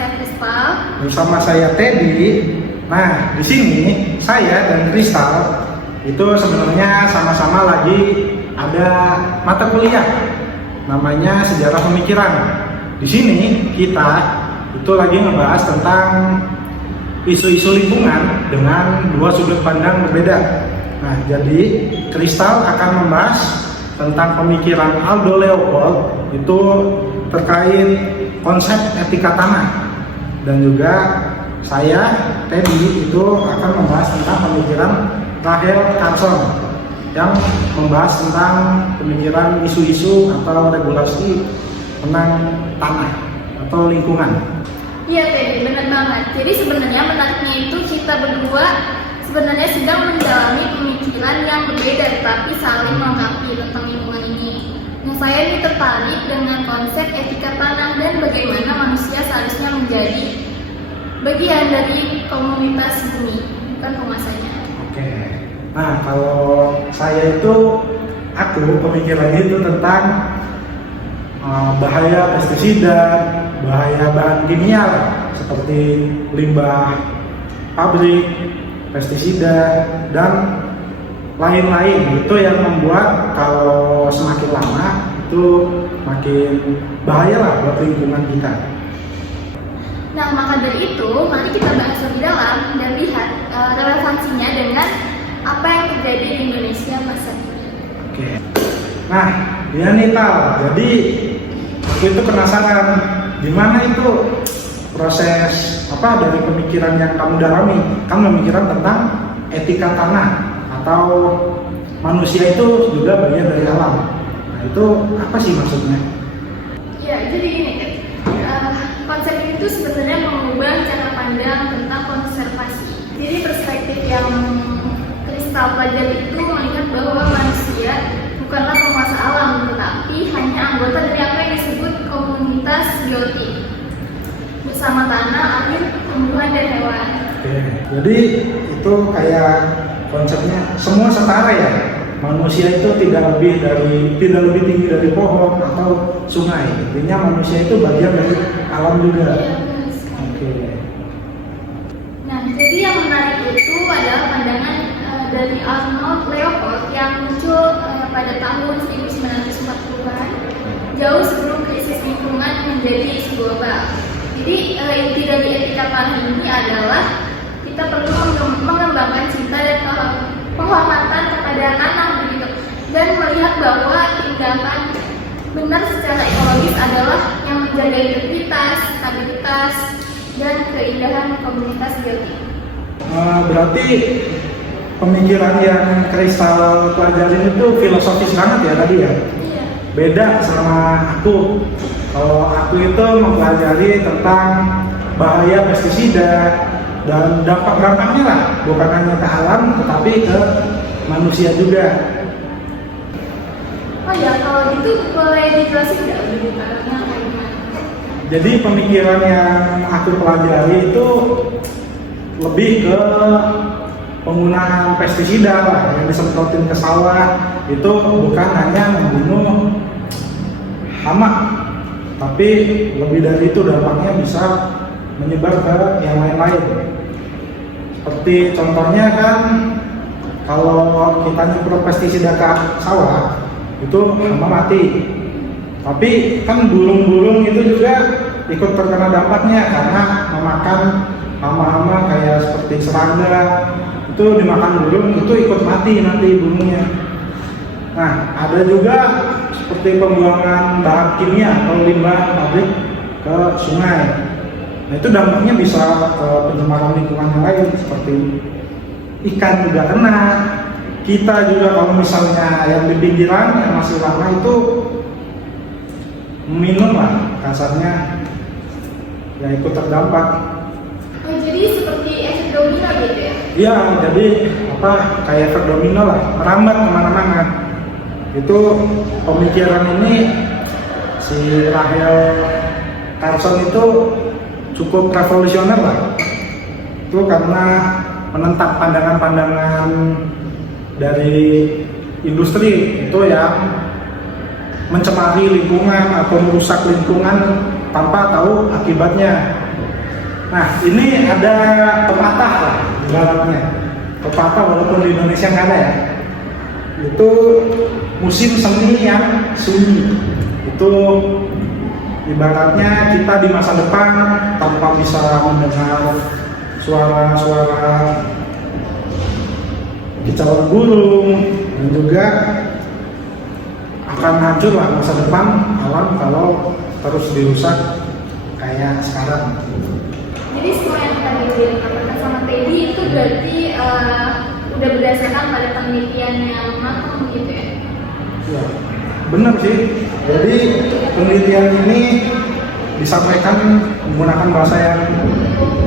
saya Kristal. Bersama saya Teddy. Nah, di sini saya dan Kristal itu sebenarnya sama-sama lagi ada mata kuliah namanya Sejarah Pemikiran. Di sini kita itu lagi ngebahas tentang isu-isu lingkungan dengan dua sudut pandang berbeda. Nah, jadi Kristal akan membahas tentang pemikiran Aldo Leopold itu terkait konsep etika tanah, dan juga saya, Teddy, itu akan membahas tentang pemikiran Rachel Carson yang membahas tentang pemikiran isu-isu atau regulasi tentang tanah atau lingkungan. Iya Teddy, benar banget. Jadi sebenarnya menariknya itu kita berdua sebenarnya sedang mendalami pemikiran yang berbeda tapi saling melengkapi tentang lingkungan ini. Nah, saya ini tertarik dengan konsep etika tanah dan bagaimana manusia seharusnya menjadi bagian dari komunitas bumi, bukan penguasanya. Oke. Nah, kalau saya itu, pemikirannya itu tentang bahaya pestisida, bahaya bahan kimia seperti limbah pabrik, pestisida, dan lain-lain. Itu yang membuat kalau semakin lama itu makin bahaya lah buat lingkungan kita. Nah, maka dari itu, mari kita bahas lebih dalam dan lihat relevansinya dengan apa yang terjadi di Indonesia masa kini. Oke. Nah, ya nih Tal, jadi aku itu penasaran gimana itu proses dari pemikiran yang kamu dalami. Kamu pemikiran tentang etika tanah atau manusia itu juga bagian dari alam. Nah, itu apa sih maksudnya? Ya, jadi gini, konsep itu sebenarnya mengubah cara pandang tentang konservasi. Jadi perspektif yang Kristal pelajari itu melihat bahwa manusia bukanlah penguasa alam, tetapi hanya anggota dari apa yang disebut komunitas biotik bersama tanah, air, tumbuhan, dan hewan. Oke, jadi itu kayak konsepnya semua setara ya. Manusia itu tidak lebih tinggi dari pohon atau sungai. Intinya manusia itu bagian dari alam juga. Ya, Oke. Nah, jadi yang menarik itu adalah pandangan dari Arnold Leopold yang muncul pada tahun 1940-an, jauh sebelum krisis lingkungan menjadi isu global. Jadi inti dari etika tanah ini adalah kita perlu mengembangkan cinta dan penghormatan kepada tanah begitu, dan melihat bahwa tindakan benar secara ekologis adalah yang menjaga integritas, stabilitas, dan keindahan komunitas biotik. Berarti pemikiran yang Kristal pelajarin itu filosofis banget ya tadi ya? Iya. Beda sama aku. Kalau aku itu mempelajari tentang bahaya pestisida dan dampak-dampaknya lah, bukan hanya ke alam tetapi ke manusia juga. Oh ya, kalau gitu boleh dijelasin nggak lebih detailnya kayak gimana? Jadi pemikiran yang aku pelajari itu lebih ke penggunaan pestisida lah yang disemprotin ke sawah. Itu bukan hanya membunuh hama, tapi lebih dari itu dampaknya bisa menyebar ke yang lain-lain. Seperti contohnya kan, kalau kita nyemprot pestisida ke sawah itu hama mati, tapi kan burung-burung itu juga ikut terkena dampaknya karena memakan hama-hama kayak seperti serangga. Itu dimakan burung, itu ikut mati nanti burungnya. Nah, ada juga seperti pembuangan bahan kimia atau limbah pabrik ke sungai. Nah, itu dampaknya bisa ke pencemaran lingkungan yang lain, seperti ikan juga kena. Kita juga kalau misalnya yang di pinggiran yang masih lama itu minum lah, kasarnya ya ikut terdampak. Oh, jadi seperti efek domino gitu ya? Iya, jadi kayak efek domino lah, merambat kemana-mana. Itu pemikiran ini si Rachel Carson itu cukup revolusioner lah. Itu karena menentang pandangan-pandangan dari industri itu yang mencemari lingkungan atau merusak lingkungan tanpa tahu akibatnya. Nah, ini ada pepatah lah, ibaratnya. Pepatah walaupun di Indonesia nggak ada ya. Itu musim semi yang sunyi. Itu ibaratnya kita di masa depan tanpa bisa mendengar suara-suara kicauan burung, dan juga akan hancur lah masa depan alam kalau terus dirusak kayak sekarang. Jadi semua yang tadi dikatakan sama Teddy itu berarti udah berdasarkan pada penelitian yang matang gitu ya? Ya, benar sih. Jadi penelitian ini disampaikan menggunakan bahasa yang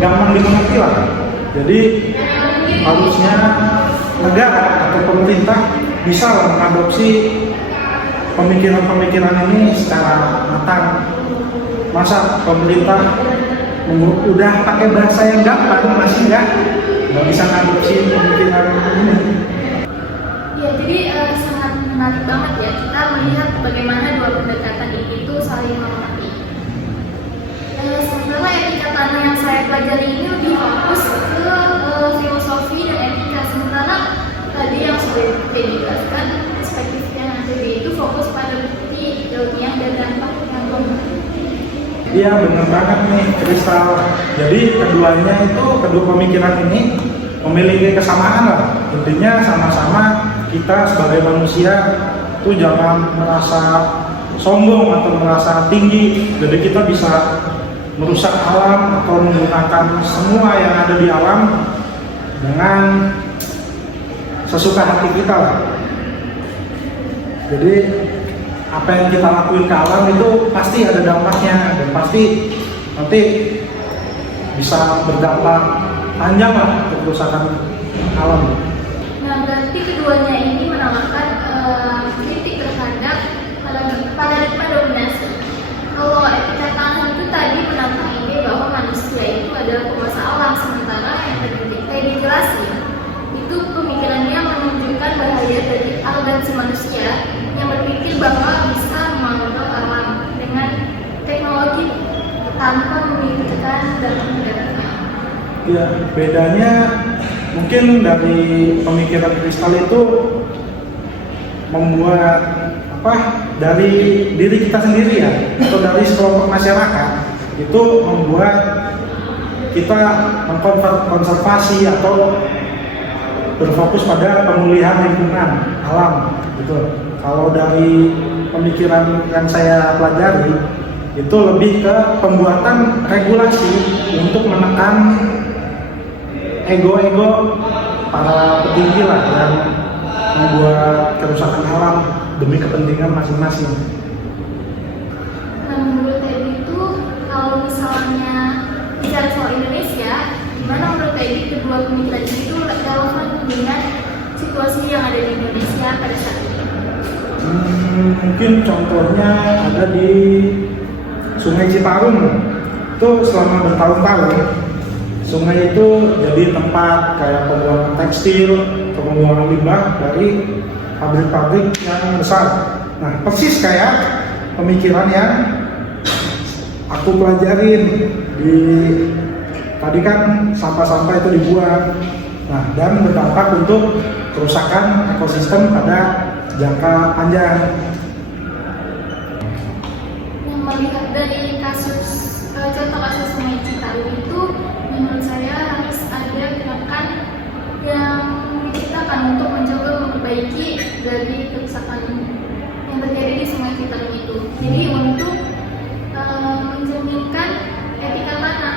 gampang dimengerti lah. Jadi harusnya negara atau pemerintah bisa mengadopsi pemikiran-pemikiran ini secara matang. Masa pemerintah udah pakai bahasa yang gampang masih nggak bisa mengadopsi pemikiran ini. Ya, jadi sangat menarik banget ya kita melihat bagaimana dua pendekatan ini itu saling melengkapi. Sementara etika tanah yang saya pelajari ini lebih fokus ke filosofi dan etika, sementara tadi yang sudah dijelaskan perspektifnya jadi itu fokus pada bukti ilmiah dan dampak yang konkret. Iya, benar banget nih Kristal. Jadi kedua pemikiran ini memiliki kesamaan lah. Intinya sama-sama kita sebagai manusia tuh jangan merasa sombong atau merasa tinggi. Jadi kita bisa merusak alam atau menggunakan semua yang ada di alam dengan sesuka hati kita lah. Jadi apa yang kita lakuin ke alam itu pasti ada dampaknya dan pasti nanti bisa berdampak panjang lah untuk kerusakan alam. Nah, berarti keduanya ini menawarkan kritik terhadap paradigma dominasi. Kalau etika tanah itu tadi menantang ide bahwa manusia itu adalah penguasa alam, sementara yang tadi dijelasin itu pemikirannya menunjukkan bahaya dari arogansi manusia yang berpikir bahwa bisa mengontrol alam dengan teknologi tanpa memikirkan dampak negatifnya. Ya, bedanya mungkin dari pemikiran Kristal itu membuat dari diri kita sendiri ya, atau dari sekelompok masyarakat itu membuat kita mengkonservasi atau berfokus pada pemulihan lingkungan alam gitu. Kalau dari pemikiran yang saya pelajari itu lebih ke pembuatan regulasi untuk menekan ego-ego para petinggi lah yang membuat kerusakan alam demi kepentingan masing-masing. Nah, menurut Teddy itu kalau misalnya bicara soal Indonesia, gimana menurut Teddy kedua pemikiran itu relevan dengan situasi yang ada di Indonesia pada saat ini? Mungkin contohnya ada di Sungai Citarum. Itu selama bertahun-tahun sungai itu jadi tempat kayak pembuangan tekstil, pembuangan limbah dari pabrik-pabrik yang besar. Nah, persis kayak pemikiran yang aku pelajarin di tadi kan sampah-sampah itu dibuang. Nah, dan berdampak untuk kerusakan ekosistem pada jangka panjang. Yang melihat dari contoh kasus Sungai Citarum itu, menurut saya harus ada gerakan yang diciptakan untuk mencoba memperbaiki dari kerusakan yang terjadi di Sungai Citarum itu. Jadi untuk mencerminkan etika tanah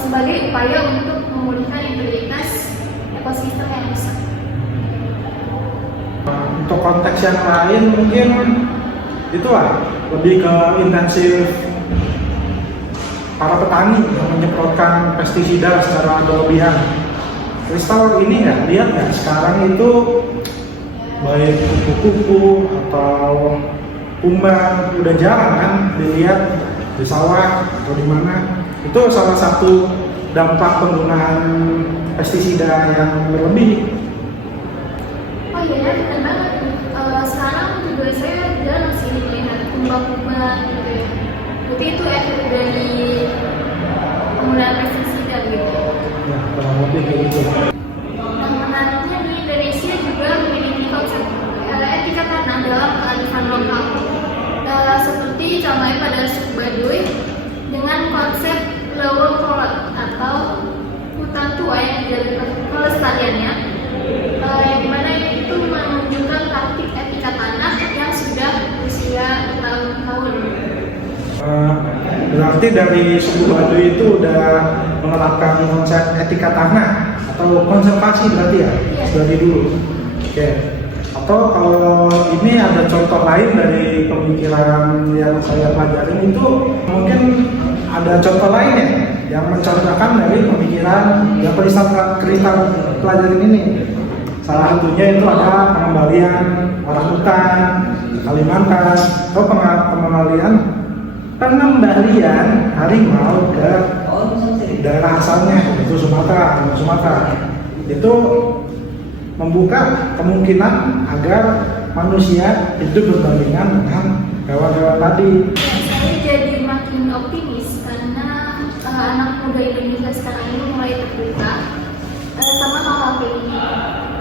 sebagai upaya untuk memulihkan integritas ekosistem yang rusak. Untuk konteks yang lain mungkin itulah lebih ke intensif para petani yang menyemprotkan pestisida secara berlebihan. Kristal ini ya, lihat ya sekarang itu baik kupu-kupu atau kumbang udah jarang kan dilihat di sawah atau di mana. Itu salah satu dampak penggunaan pestisida yang berlebih. Oh iya, benar banget. Sekarang juga saya masih melihat kumbang-kumbang gitu ya. Jadi itu efek dari penggunaan pestisida lebih kayak gitu. Nah, menariknya di Indonesia juga memiliki konsep etika tanah dalam kearifan lokal. Seperti contohnya pada suku Baduy dengan konsep Lewo Kolot atau hutan tua yang dijaga kelestariannya, yang dimana itu menunjukkan praktik etika tanah yang sudah usia bertahun-tahun. Berarti dari suku Baduy itu udah menerapkan konsep etika tanah atau konservasi berarti ya? Iya. Dari dulu. Oke. Atau kalau ini ada contoh lain dari pemikiran yang saya pelajarin itu mungkin ada contoh lain ya yang mencontohkan dari pemikiran yang kita pelajarin ini. Salah satunya itu ada pengembalian orang hutan Kalimantan atau pengembalian harimau ke daerah asalnya, itu Sumatera. Itu membuka kemungkinan agar manusia hidup berdampingan dengan hewan-hewan tadi. Saya jadi makin optimis karena anak muda Indonesia sekarang ini mulai terbuka sama hal-hal kayak ini.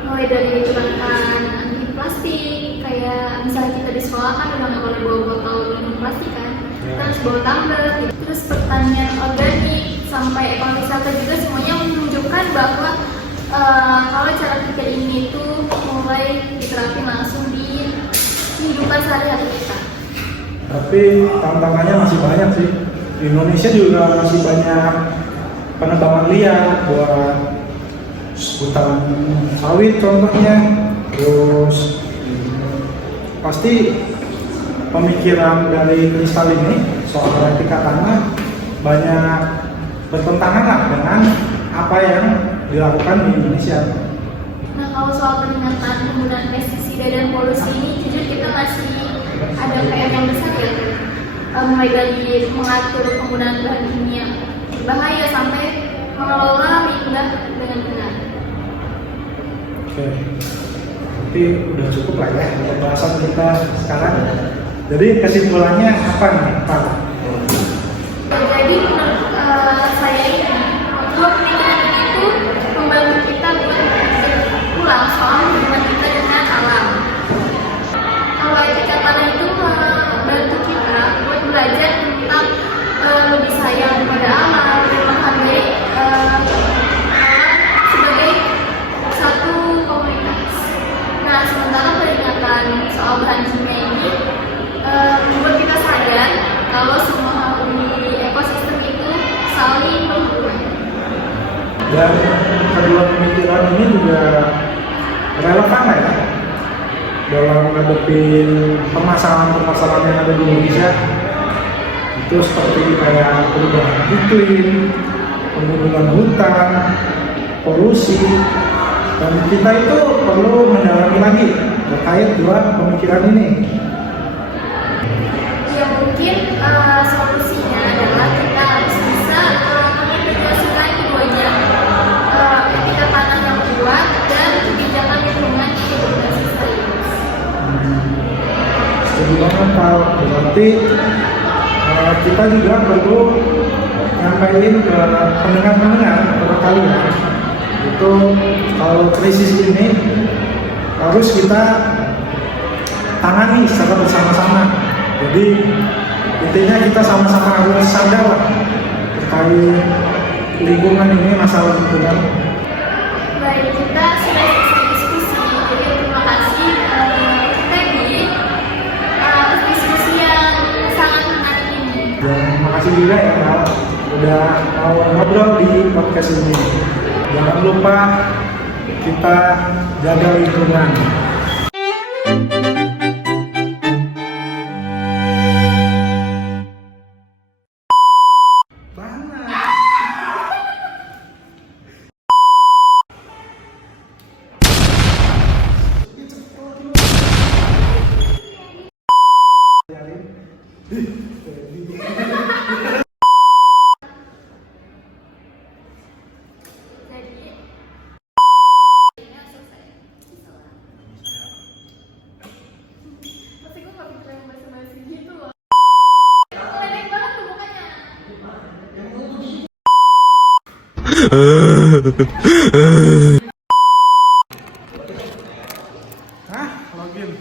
Mulai dari gerakan anti plastik, kayak misalnya kita di sekolah kan udah nggak boleh bawa botol minum plastik kan, terus bawa tumbler, terus pertanian organik sampai ekowisata juga semuanya menunjukkan bahwa kalau cara pikir ini itu mulai diterapkan langsung di kehidupan sehari-hari kita. Tapi tantangannya masih banyak sih. Di Indonesia juga masih banyak penebangan liar buat hutan sawit contohnya. Terus pasti pemikiran dari Kristal ini soal etika tanah banyak bertentangan lah dengan apa yang dilakukan di Indonesia. Nah, kalau soal peningkatan penggunaan pestisida dan polusi ini, jujur kita masih ada PR yang besar ya. Mulai dari mengatur penggunaan bahan kimia bahaya sampai mengelola limbah dengan benar. Oke, tapi udah cukup lah ya untuk bahasan kita sekarang. Jadi kesimpulannya apa nih, Pak? Jadi menurut saya ini, dua pemikiran itu membantu kita buat berpikir ulang soal hubungan kita dengan alam. Kalau etika tanah itu membantu kita buat belajar tentang lebih sayang kepada alam dan menghargai alam sebagai satu komunitas. Nah, sementara peringatan soal bahan kimia ini membuat kita sadar kalau semua hal di ekosistem itu saling berhubungan. Dan kedua pemikiran ini juga relevan ya dalam menghadapi permasalahan yang ada di Indonesia. Itu seperti kayak perubahan iklim, pembunuhan hutan, polusi, dan kita itu perlu mendalami lagi terkait dua pemikiran ini. Ya mungkin solusinya adalah kita harus bisa mengintegrasikan keduanya, etika tanah yang kuat dan kebijakan lingkungan yang berbasis sains. Setuju banget Pak. Berarti kita juga perlu nyampaikan ke pendengar-pendengar barangkali ya, itu kalau krisis ini harus kita tangani secara bersama-sama. Jadi intinya kita sama-sama harus sadar lah terkait lingkungan ini, masalah lingkungan. Baik, kita sudah selesai diskusi. Jadi terima kasih Teddy atas diskusi yang sangat menarik ini. Dan makasih juga ya Kak udah mau ngobrol di podcast ini. Jangan lupa kita jaga lingkungan. Jadi, ini selesai. Hah? Login.